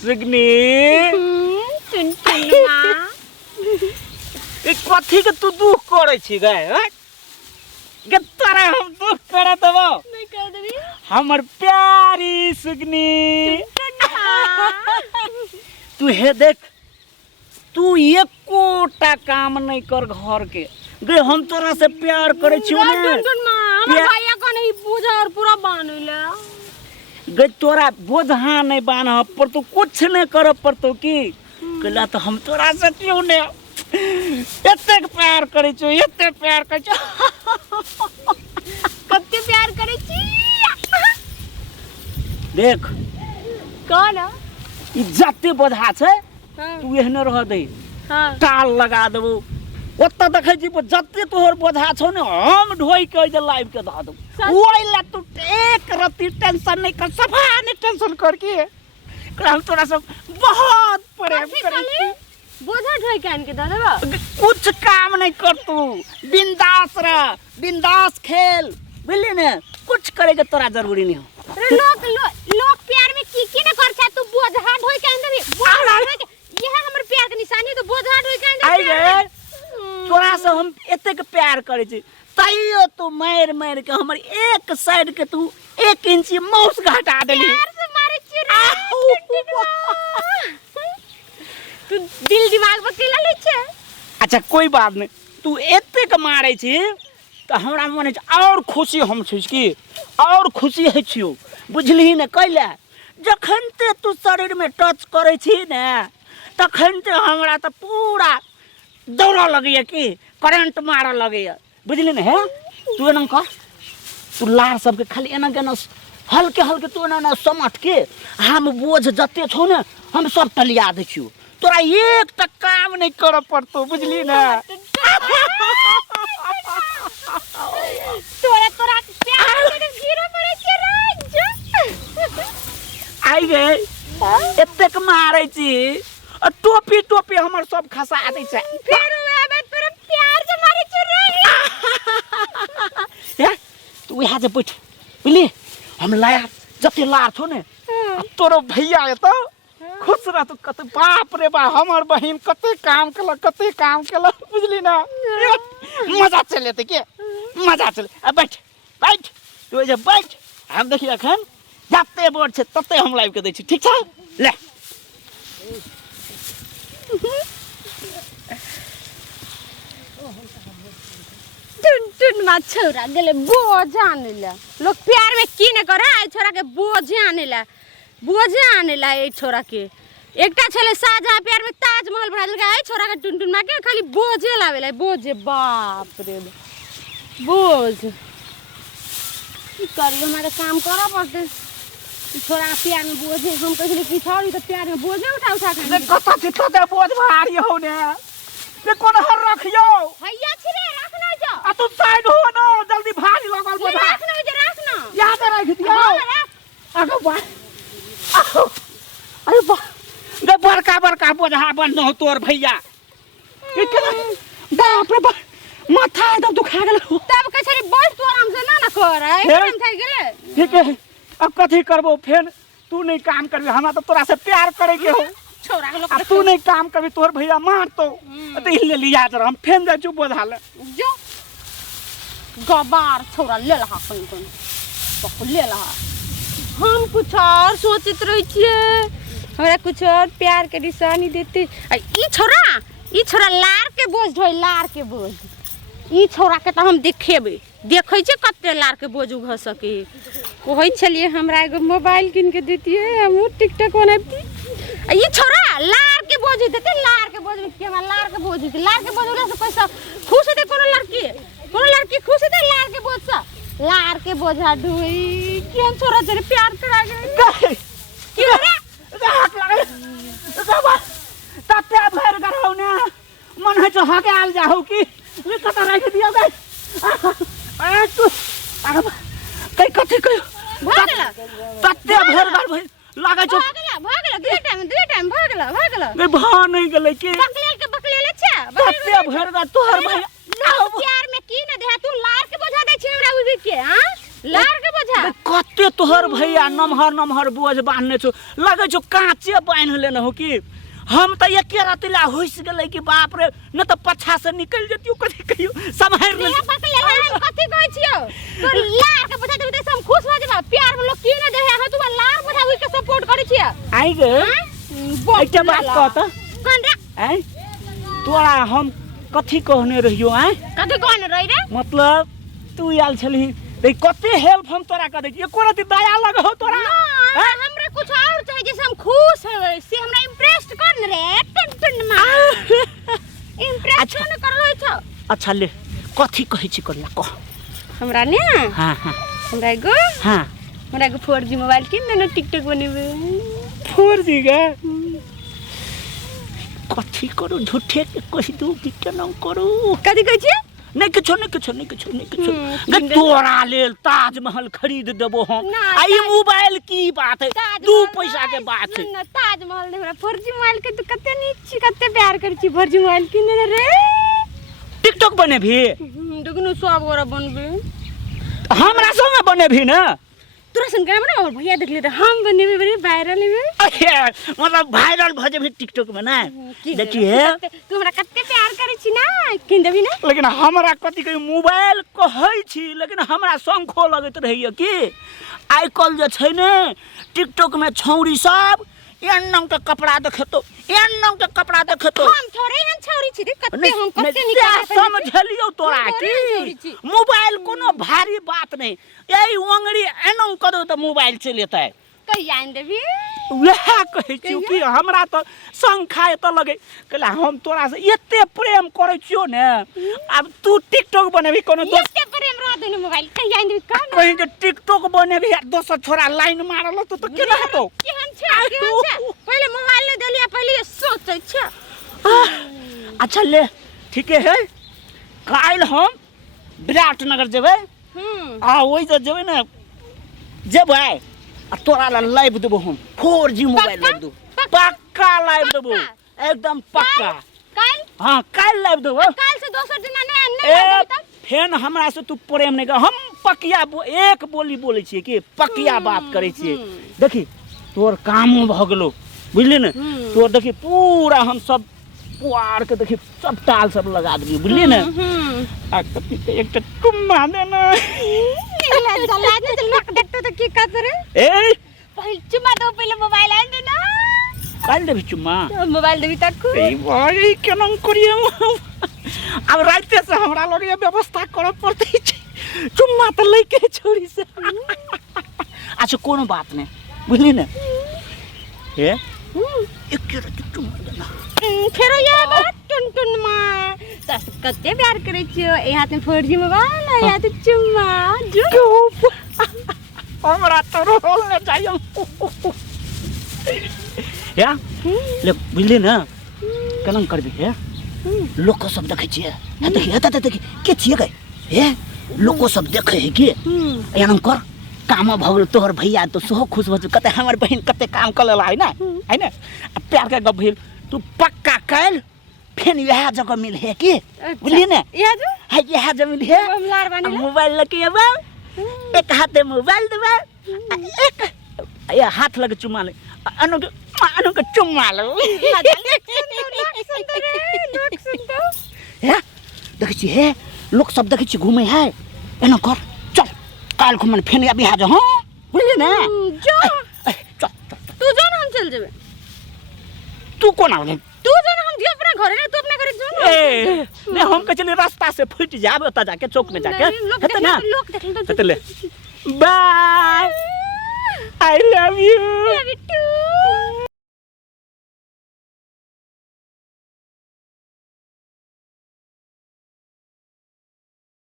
सुगनी टुनटुनमा एक कथी के तू दुख करे छी गे गे तोरा हम दुख करे देबो नहीं कर देबी हमर प्यारी सुगनी तू हे देख तू एकोटा काम नहीं कर घर के गे हम तोरा से प्यार करे छी ने टुनटुनमा हमर भैया को नहीं पूजा और पूरा बानैला गे तोरा बोझा नहीं बान्ह पर तू कुछ नहीं कर पड़तो की कहला तो हम तोरा से क्यों ने एते प्यार करे छो एते प्यार करे छो कते प्यार करे छी देख कौन ई जते बोझा छै हां तू एहने रह दे हां टाल लगा देबो ओत्ता देखै छी जते तोहर बोझा छौ ने हम ढोई के जे लाइव के धा दऊ ओइ ला तू एक रति टेंशन नहीं कर सफा नहीं टेंशन कर के हम तोरा सब बहुत प्रेम करे छी बोझा ढोई के आन के दा देबा कुछ काम नहीं कर तू बिंदास रह बिंदास खेल बुझली ने कुछ करे के तोरा जरूरी नहीं हो अरे लोग प्यार में की न कर छा तू बोझा ढोई के आन देबी बोझा ढोई के यह हमर प्यार के निशानी तो बोझा ढोई के आन दे आई रे तोरा से हम एते के प्यार करे छी तइयो तू मार मार के हमर एक साइड के तू 1 इंची माउस घटा देली प्यार से मारे छी तू दिल दिमाग पर केला ले छे अच्छा कोई बात नहीं तू एते के मारे छी तो हमरा मन और खुशी हम छी की और खुशी है छियो बुझली ने कैला जखन ते तू शरीर में टच करे छी ने तखन ते हमरा तो पूरा दौड़ा लगे कि करंट मार लगे बुझली ने है तू एना कर तू लार सबके खाली एना के हल्के हल्के तू एना समट के हम बोझ जते छौ ने हम सब टलिया दे छियो तोरा एक तक काम नहीं कर पड़तो बुझली ने तोरा प्यार के जीरो पड़े छे रे आई गे एते के मारे छी और टोपी टोपी हमर सब खसा दे छै फिर आबे तोरा प्यार से मारे छे रे तू यहाँ से बैठ बुझली हम लाया जते लार छो ने तोरो भैया एतो खुश रह तू कते बाप रे बा हमर बहिन कते काम केला बुझली ना मजा चले ते के मजा चले अब बैठ बैठ तू जे बैठ हम देखी अखन जते बोर्ड छै तते हम लाइव के दै छी ठीक छै ले टुनटुनमा छोरा गेले बोझ आनेला लोग प्यार में की न करे आई छोरा के बोझ आनेला ए छोरा के एकटा छले साजा प्यार में ताजमहल बना देलकै आई छोरा के टुनटुनमा के खाली बोझे लावेला बोझे बाप रे बोझ की करी हमारे काम करा पड़ते छोरा प्यार में बोझे हम कहले कि छोरी तो प्यार में बोझे उठा के कत छितो दे बोझ भारी हो ने ये कोन हर रखियो भैया छिरे रखना जो आ तू साइड हो न जल्दी भारी लगल बोझ रखना याद रख दियो आगे बा अरे बा रे बड़का बोझा बन हो तोर भैया बाप रे बाप माथा एकदम दुखा गेल तब कह छरी बैठ तू आराम से ना कर एकदम થઈ गेले ठीक है अब कथी करबो फेन तू नहीं काम करबी हमरा तो तोरा से प्यार करे के हो छोरा के लोग अब तू नहीं काम करबी तोर भैया मारतो तो ले लिया जरा हम फेन जा चुप बोझा ले जो गबार छोरा ले लहा कौन पक ले लहा हम कुछ और सोचत रही छिए हमरा कुछ और प्यार के निशानी देते ई छोरा लार के बोझ ढोई लार के बोझ ई छोरा के तो हम देखै छै कते लार के बोझ उघ सके कहै छलिए हमरा एगो मोबाइल किन के देतिए हम टिकटॉक बनाबती ई छोरा लार के बोझ देते लार के बोझ के हमरा लार के बोझ से पैसा खुश होते कोनो लड़की खुश होते लार के बोझ से लार के बोझा ढोई केन छोरा जरे प्यार करा गए की रे रात लगे तते भर गरौ ने मन है जो हके आल जाहु की ये कत राख दियो गई आ तू कई कथी कयो भागला तते भर गर भाई लागे छो भागला दुई टाइम भागला नहीं भा नहीं गेले की बकलेले छे तते भर गर तोहर भाई प्यार में की न दे तू लार के बोझा दे छै हमरा उदी के हां लार के बोझा ला कते तोहर भैया नमहर नमहर बोझ बांधने छो लगे छो कांचे बांध लेने हो कि हम तो एके रतिला होइस गेलै कि बाप रे न तो पछा से निकल जतियो कथि कहियो सम्हार ले पकले हम कथि कहै छियो तोर लार के बुझा देबे त हम खुश भ जेबा प्यार में लोग की न दे है तू लार बुझा के सपोर्ट करै छियो आई गे एकटा बात कह त कोन रे हैं तोरा हम कथि कहने रहियो हैं कथि कहने रहि रे मतलब तू आयल छली दे कते हेल्प हम तोरा कर दै एको रति दया लग हो तोरा हमरा कुछ और चाहिए जैसे हम खुश होवे से हमरा इम्प्रेस कर रे टुनटुनमा इम्प्रेस न कर लै छ अच्छा ले कथि कहै छी करला कह हमरा ने हां हां हमरा एगो 4G मोबाइल किन देना टिकटॉक बनेबे 4G का कथि करू झूठे के कहि दू कि केना करू कथि कहै छी नहीं किछो गे तोरा लेल ताजमहल खरीद देबो हम आ ई मोबाइल की बात है 2 पैसा के बात है ना ताजमहल ने हमरा 4G मोबाइल के तू कते नीच छी कते प्यार कर छी 4G मोबाइल किन दे रे टिकटॉक बने भी देखनु सब गोरा बनबे हमरा संगे बने भी ना तोरा संग कैमरा और भैया देख ले हम बनेबे बड़े वायरल हेबे मतलब वायरल भ जेबे टिकटॉक में ना देखिए तू हमरा कते प्यार करे छी ना किन देबी ना लेकिन हमरा कथि कहि मोबाइल कहै छी लेकिन हमरा संखो लगत रहिए कि आइ कल जे छै ने टिकटॉक में छौरी सब एन्नम के कपड़ा देखेतो हम थोड़े हन छौरी छी कते हम कते निकाल समझलियो तोरा की मोबाइल कोनो भारी बात नहीं यही ओंगड़ी एन्नम करो तो मोबाइल चलेतै कहिया आन देबी वह कहै छी कि हमरा तो संग खाए तो लगे कहला हम तोरा से एते प्रेम करै छियो ने अब तू टिकटॉक बनेबी कोनो एते प्रेम रह देने मोबाइल कहिया आन देबी कहीं जे टिकटॉक बनेबी दोसर छोरा लाइन मारल तो केना हेतौ केहन छै पहले मोबाइल ने देलिया पहले सोचै छै अच्छा ले ठीके है काल हम विराटनगर जेबै आ ओइ जे जेबै ना जेबै आ तोरा ला लाइव देबो हम 4G मोबाइल लाइव दो पक्का लाइव देबो एकदम पक्का काल हां काल लाइव देबो काल से दोसर दिन नहीं फेन हमरा से तू प्रेम नहीं कर हम पकिया एक बोली बोले छिए कि पकिया बात करे छिए देखी तोर कामो भ गेलो बुझली ने तोर देखी पूरा हम सब पुआर के देखी सब टाल सब लगा दिए बुझली ने आ कति एक टुम्मा देना लोक देखतो तो की कर रे ए पहले चुम्मा दो पहले मोबाइल आन दे ना काल देबी चुम्मा मोबाइल देबी तक ए भाई केना करिए अब राते से हमरा लोग ये व्यवस्था करे पड़ते चुम्मा तो लेके छोड़ी से अच्छा कोनो बात नहीं बुझली ने हे एक के चुम्मा देना फेरो ये बात टुनटुनमा तस कते प्यार करे छियो ए हाथ में 4G मोबाइल ए हाथ चुम्मा जो हमरा तो रोल ने चाहिए या ले बुझली ना केना करबी हे लोक सब देखे छिए हे देखी के छिए गए हे लोक सब देखे है कि एना कर काम भगल तोहर भैया तो सोहो खुश हो कते हमर बहन कते काम कर लेला है ना प्यार के गप भेल तू पक्का काल फेन यह जगह मिल है कि बुझली ने यह जगह मिल है मोबाइल लेके आबा एक हाथे मोबाइल देबा एक ये हाथ लगे चुम्मा ले अनु के चुम्मा लो हे देखै छी हे लोग सब देखै छी घूमे है एना कर चल काल को मन फेन अभी आ जा हां बुझली ना जो चल तू जो ना हम चल जेबे तू कोन आवे तू जो ना हम जे अपना घरे ना तू अपना घरे जो ना ए मैं हम के चले रास्ता से फट जाबे ओता जाके चौक में जाके हेते ना लोग देख तो ले bye I love you to